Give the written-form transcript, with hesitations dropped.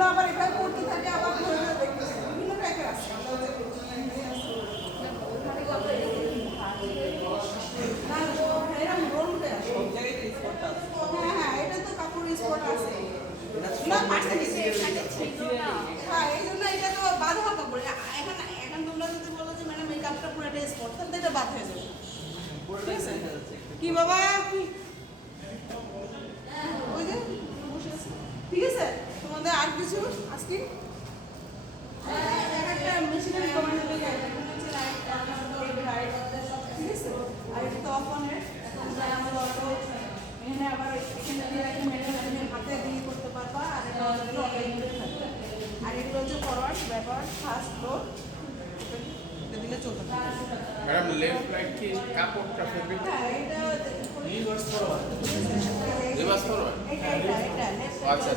এগুলো আবার এভাবে পড়তে থাকে আবার ধরে ধরে দেখতেছে বিভিন্ন টাইপের আছে এরকম রোল উঠে আসে হ্যাঁ হ্যাঁ এটা তো কাপড় স্পট আছে না পাশে হ্যাঁ এই জন্য এটা তো বাদ হওয়া কাপড় এখন এখন তোমরা যদি বলো যে ম্যাডাম এই কাপড়টা পুরোটা স্পট তাহলে তো এটা বাদ হয়ে যাবে ঠিক আছে কি বাবা কি ওই যে ঠিক আছে তোমাদের আর কিছু আজকে একটা মেশিনের কমান্ড পেয়ে যায় ঠিক আছে আর এটা তো অফ অনের এখন আমরা অটো এখানে আবার এখানে দিয়ে একটা মেনুর হাতে দিয়ে করতে পারবা আর এটা অটো থাকবে আর এগুলো হচ্ছে ফরওয়ার্ড ব্যাকওয়ার্ড ফার্স্ট ফ্লোর এটা দিলে চলতে পারে ম্যাডাম লেফট রাইট কি কাপড়টা ফেব্রিক হ্যাঁ এটা রিভার্স ফরওয়ার্ড রিভার্স ফরওয়ার্ড এটা আচ্ছা